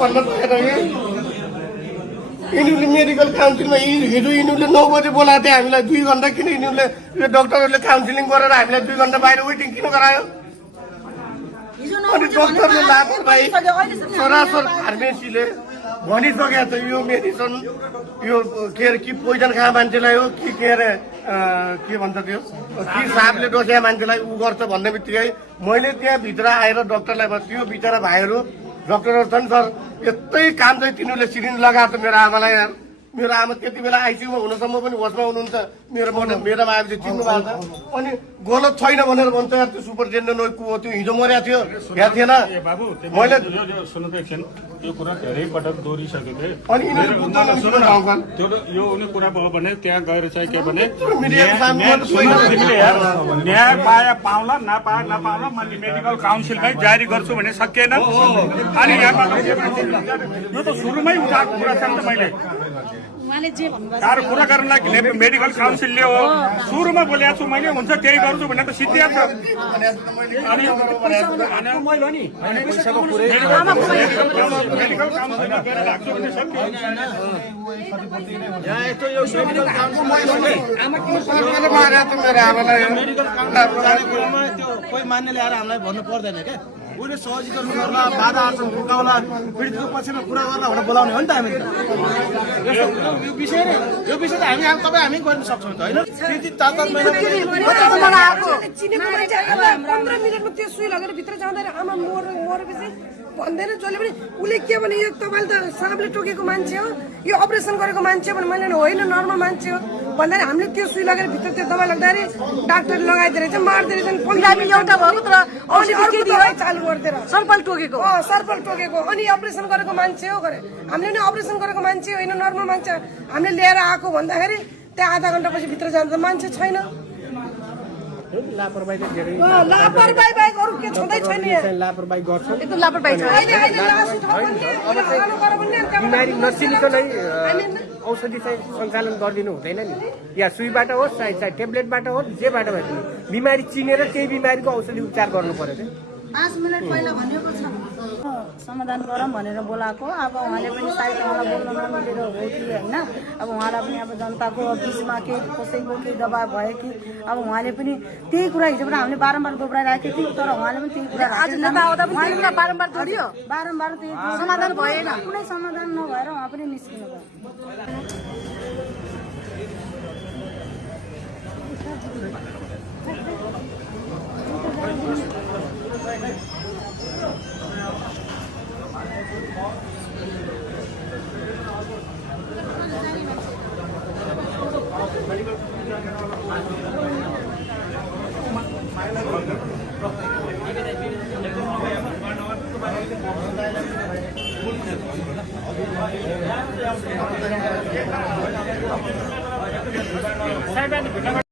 भन्न पाएन यिनीहरूले मेडिकल काउन्सिलमा हिजो यिनीहरूले 9 बजे बोलाएको थियो हामीलाई 2 घण्टा किन यिनीहरूले यो डक्टरहरूले काउन्सिलिङ गरेर हामीलाई 2 घण्टा बाहिर वेटिङ किन गरायो अनि डक्टरले लापरवाही सरासर फार्मेसीले भनिसकेको छ यो मेडिसिन यो के अरे कि पोइजन खाए मान्छेलाई हो कि के अरे के भन्छ त्यो कि सापले डोस्या मान्छेलाई उ गर्छ भन्ने बित्तिकै मैले त्यहाँभित्र आएर डक्टरलाई त्यो बिचरा भाइहरू डक्टरहरू छन् सर यस्तै काम चाहिँ तिनीहरूले सिरिन्ज लगाएको मेरो आमालाई यार मेरो आमा त्यति बेला आइसियुमा हुनसम्म पनि होसमा हुनुहुन्छ मेरो आएपछि चिन्नु भएको छ अनि गलत छैन भनेर भन्छ यार त्यो सुपरिन्टेन्डेन्ट को त्यो हिजो मर्या थियो यहाँ थिएन मैले सुन्नु त एकछिन यो कुरा धेरै पटक दोहोरिसकेको थिएँ अनि त्यो यो उनी कुरा भयो भने त्यहाँ गएर चाहिँ के भने न्याय पाए पाउला नपाए नपाउला मैले मेडिकल काउन्सिलमै जारी गर्छु भने सकिएन अनि यहाँबाट यो त सुरुमै उठाएको कुरा छ नि त मैले तार कुरा गर्न लागि मेडिकल काउन्सिलले हो सुरुमा बोलेको छु मैले हुन्छ त्यही गर्छु भने त सिद्धिया छ मेडिकल काउन्सिलमा गएर राख्छु भने कोही मान्यले आएर हामीलाई भन्नु पर्दैन क्या उसले सहजीकरण गर्ला बाधा आसन फुकाउला पीडितको पक्षमा कुरा गर्ला भनेर बोलाउने हो नि त हामी यो विषय त हामी गर्न सक्छौँ त होइन 3-4 महिना 15 मिनटमा त्यो सुई लगेर भित्र जाँदैन आमा मरेपछि भन्दैन जसले पनि उसले के भने यो तपाईँले त साँपले टोकेको मान्छे हो यो अपरेसन गरेको मान्छे भने मैले होइन नर्मल मान्छे हो भन्दाखेरि हामीले त्यो सुई लगेर भित्र त्यो दबाई लाग्दाखेरि डाक्टरले लगाइदिएर चाहिँ मारिदिएर चाहिँ एउटा भएको तर अनि अर्को दबाई चालु गरिदिएर सर्पल टोकेको सर्पल टोकेको अनि अपरेसन गरेको मान्छे हो गरे हामीले नि अपरेसन गरेको मान्छे होइन नर्मल मान्छे हामीले लिएर आएको भन्दाखेरि त्यहाँ आधा घण्टापछि भित्र जान्छ मान्छे छैन लापरवाही बाहेक अरू के छँदै छैन लापरवाही गर्छ एकदम लापरवाही छ बिमारी नचिनिकनै औषधि चाहिँ सञ्चालन गरिदिनु हुँदैन नि या सुईबाट होस् चाहे टेब्लेटबाट होस् जेबाट भए पनि बिमारी चिनेर त्यही बिमारीको औषधि उपचार गर्नु पर्यो 5 मिनट पहिला भनेको छ समाधान गरौँ भनेर बोलाएको अब उहाँले पनि सायद उहाँलाई बोल्न नमिलेर हो कि होइन अब उहाँलाई पनि अब जनताको बिचमा केही कसैको केही दबाब भयो कि अब उहाँले पनि त्यही कुरा हिजोबाट हामीले बारम्बार दोहोऱ्याइराखेको थियौँ तर उहाँले पनि त्यही कुरा आज नेता आउँदा पनि बारम्बार दोहोरियो बारम्बार त्यही समाधान भएन कुनै समाधान नभएर उहाँ पनि निस्किनु भयो साहेब